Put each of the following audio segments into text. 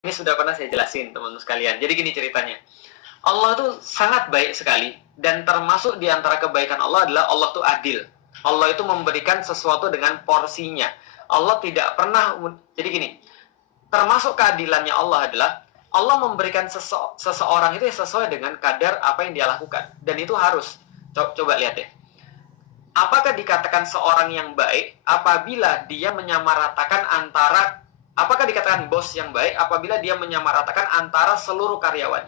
Ini sudah pernah saya jelasin teman-teman sekalian. Jadi gini ceritanya. Allah tuh sangat baik sekali, dan termasuk di antara kebaikan Allah adalah Allah tuh adil. Allah itu memberikan sesuatu dengan porsinya. Allah tidak pernah, jadi gini, termasuk keadilannya Allah adalah Allah memberikan seseorang itu sesuai dengan kadar apa yang dia lakukan, dan itu harus. Coba lihat ya. Apakah dikatakan seorang yang baik apabila dia menyamaratakan antara, apakah dikatakan bos yang baik apabila dia menyamaratakan antara seluruh karyawan?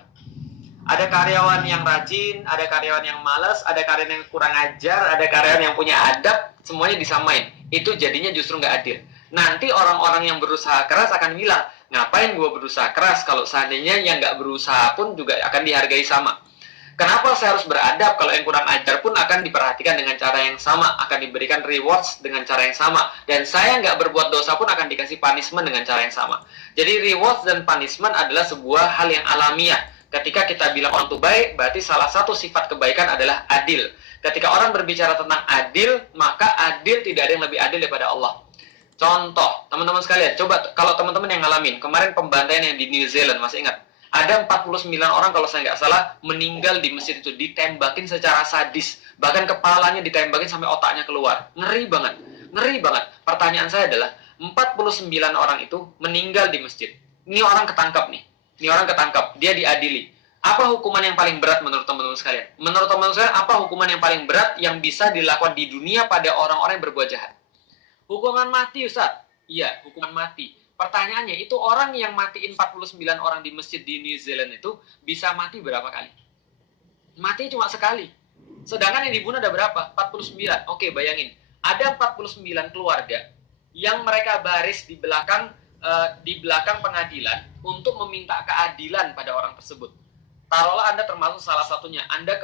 Ada karyawan yang rajin, ada karyawan yang malas, ada karyawan yang kurang ajar, ada karyawan yang punya adab, semuanya disamain. Itu jadinya justru nggak adil. Nanti orang-orang yang berusaha keras akan bilang, ngapain gue berusaha keras kalau seandainya yang nggak berusaha pun juga akan dihargai sama. Kenapa saya harus beradab kalau yang kurang ajar pun akan diperhatikan dengan cara yang sama, akan diberikan rewards dengan cara yang sama, dan saya nggak berbuat dosa pun akan dikasih punishment dengan cara yang sama. Jadi rewards dan punishment adalah sebuah hal yang alamiah. Ketika kita bilang orang itu baik, berarti salah satu sifat kebaikan adalah adil. Ketika orang berbicara tentang adil, maka adil tidak ada yang lebih adil daripada Allah. Contoh, teman-teman sekalian, coba kalau teman-teman yang ngalamin, kemarin pembantaian yang di New Zealand, masih ingat? Ada 49 orang kalau saya nggak salah meninggal di masjid itu, ditembakin secara sadis. Bahkan kepalanya ditembakin sampai otaknya keluar. Ngeri banget, ngeri banget. Pertanyaan saya adalah, 49 orang itu meninggal di masjid. Ini orang ketangkap nih. Ini orang ketangkap, dia diadili. Apa hukuman yang paling berat menurut teman-teman sekalian? Menurut teman-teman sekalian, apa hukuman yang paling berat yang bisa dilakukan di dunia pada orang-orang yang berbuat jahat? Hukuman mati, Ustaz. Iya, hukuman mati. Pertanyaannya, itu orang yang matiin 49 orang di masjid di New Zealand itu bisa mati berapa kali? Mati cuma sekali. Sedangkan yang dibunuh ada berapa? 49. Oke, bayangin. Ada 49 keluarga yang mereka baris di belakang pengadilan untuk meminta keadilan pada orang tersebut. Taruhlah Anda termasuk salah satunya. Anda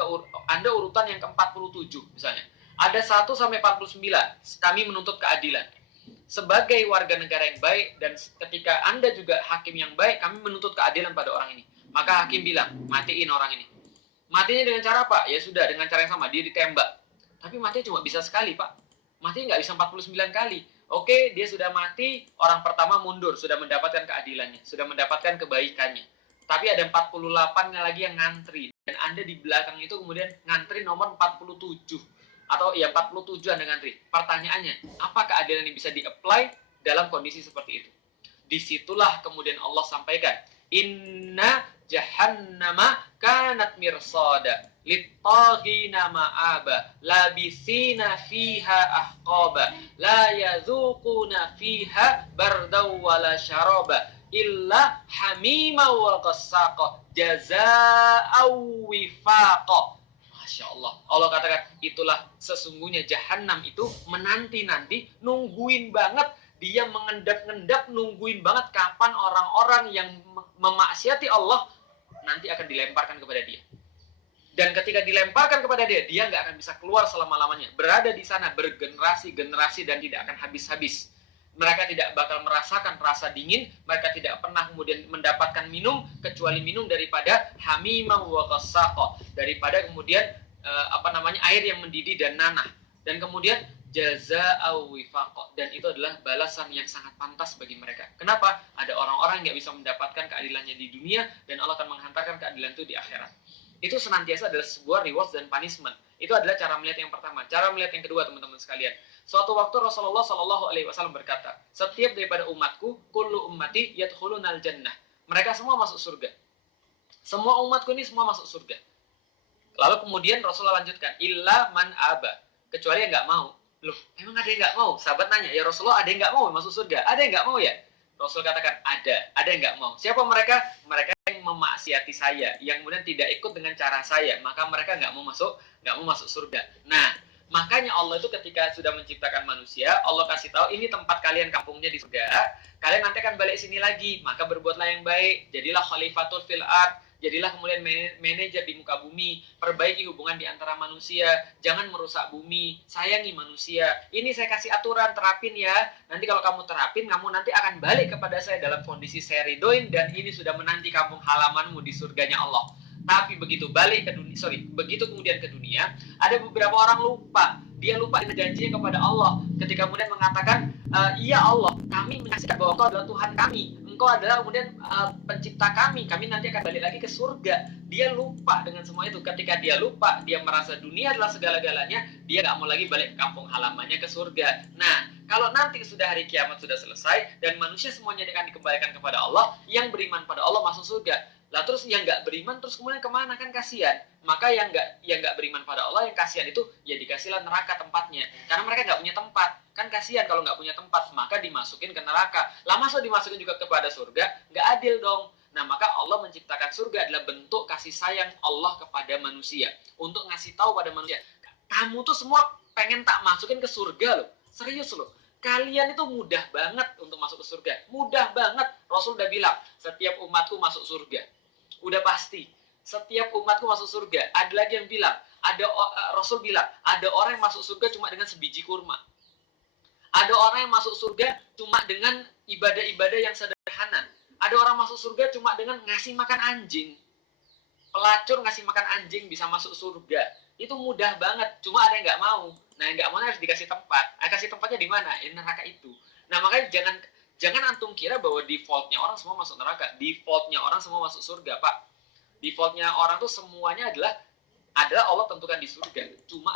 urutan yang ke-47 misalnya. Ada 1 sampai 49. Kami menuntut keadilan. Sebagai warga negara yang baik dan ketika Anda juga hakim yang baik, kami menuntut keadilan pada orang ini. Maka hakim bilang, matiin orang ini. Matinya dengan cara apa? Ya sudah, dengan cara yang sama, dia ditembak. Tapi matinya cuma bisa sekali, Pak. Matinya nggak bisa 49 kali. Oke, dia sudah mati, orang pertama mundur, sudah mendapatkan keadilannya, sudah mendapatkan kebaikannya. Tapi ada 48-nya lagi yang ngantri. Dan Anda di belakang itu kemudian ngantri nomor 47. Atau ya 47 Anda ngantri. Pertanyaannya, apa keadilan yang bisa di-apply dalam kondisi seperti itu? Disitulah kemudian Allah sampaikan, Inna jahannama kanat mirsada littaghina ma'aba labisina fiha ahqaba la yazuquna fiha bardaw wala syaraba illa hamima wa qassaqa jazaa'u wifaqa. Masya Allah. Allah katakan, itulah sesungguhnya jahanam itu menanti-nanti, nungguin banget. Dia mengendap-endap, nungguin banget kapan orang-orang yang memaksiati Allah nanti akan dilemparkan kepada dia. Dan ketika dilemparkan kepada dia, dia nggak akan bisa keluar selama-lamanya. Berada di sana bergenerasi-generasi dan tidak akan habis-habis. Mereka tidak bakal merasakan rasa dingin, mereka tidak pernah kemudian mendapatkan minum kecuali minum daripada hamimah wa qassaqa, daripada kemudian air yang mendidih dan nanah. Dan kemudian jazaa'u wifaqa, dan itu adalah balasan yang sangat pantas bagi mereka. Kenapa? Ada orang-orang yang nggak bisa mendapatkan keadilannya di dunia dan Allah akan menghantarkan keadilan itu di akhirat. Itu senantiasa adalah sebuah rewards dan punishment. Itu adalah cara melihat yang pertama. Cara melihat yang kedua, teman-teman sekalian. Suatu waktu Rasulullah SAW berkata, setiap daripada umatku, kullu ummati yadkhulunal jannah. Mereka semua masuk surga. Semua umatku ini semua masuk surga. Lalu kemudian Rasulullah lanjutkan, illa man aba. Kecuali yang nggak mau. Loh, emang ada yang nggak mau? Sahabat nanya, ya Rasulullah ada yang nggak mau masuk surga? Ada yang nggak mau ya? Rasul katakan, ada yang nggak mau. Siapa mereka? Mereka yang memaksiati saya, yang kemudian tidak ikut dengan cara saya, maka mereka nggak mau masuk surga. Nah, makanya Allah itu ketika sudah menciptakan manusia, Allah kasih tahu ini tempat kalian, kampungnya di surga. Kalian nanti akan balik sini lagi, maka berbuatlah yang baik, jadilah khalifatul fil ard, jadilah kemudian manajer di muka bumi, perbaiki hubungan di antara manusia, jangan merusak bumi, sayangi manusia. Ini saya kasih aturan, terapin ya. Nanti kalau kamu terapin, kamu nanti akan balik kepada saya dalam kondisi saya ridoin, dan ini sudah menanti kampung halamanmu di surganya Allah. Tapi begitu begitu kemudian ke dunia, ada beberapa orang lupa. Dia lupa dengan janjinya kepada Allah. Ketika kemudian mengatakan, iya Allah, kami menyaksikan bahwa Engkau adalah Tuhan kami. engkau adalah kemudian pencipta kami nanti akan balik lagi ke surga. Dia lupa dengan semua itu. Ketika dia lupa, dia merasa dunia adalah segala-galanya, dia gak mau lagi balik ke kampung halamannya ke surga. Nah, kalau nanti sudah hari kiamat sudah selesai dan manusia semuanya akan dikembalikan kepada Allah, yang beriman pada Allah masuk surga. Lah terus yang nggak beriman terus kemudian kemana, kan kasihan. Maka yang nggak beriman pada Allah, yang kasihan itu ya dikasihlah neraka tempatnya, karena mereka nggak punya tempat. Kan kasihan kalau nggak punya tempat, maka dimasukin ke neraka. Lah masa dimasukin juga kepada surga? Nggak adil dong. Nah, maka Allah menciptakan surga adalah bentuk kasih sayang Allah kepada manusia, untuk ngasih tahu pada manusia, kamu tuh semua pengen tak masukin ke surga loh. Serius loh. Kalian itu mudah banget untuk masuk ke surga. Mudah banget. Rasul udah bilang, setiap umatku masuk surga. Udah pasti. Setiap umatku masuk surga. Ada lagi yang bilang, Rasul bilang, ada orang yang masuk surga cuma dengan sebiji kurma. Ada orang yang masuk surga cuma dengan ibadah-ibadah yang sederhana. Ada orang masuk surga cuma dengan ngasih makan anjing. Pelacur ngasih makan anjing bisa masuk surga. Itu mudah banget. Cuma ada yang nggak mau. Nah, yang nggak mau harus dikasih tempat. Kasih tempatnya di mana? Di neraka itu. Nah, makanya jangan antum kira bahwa defaultnya orang semua masuk neraka. Defaultnya orang semua masuk surga, Pak. Defaultnya orang tuh semuanya adalah Allah tentukan di surga. Cuma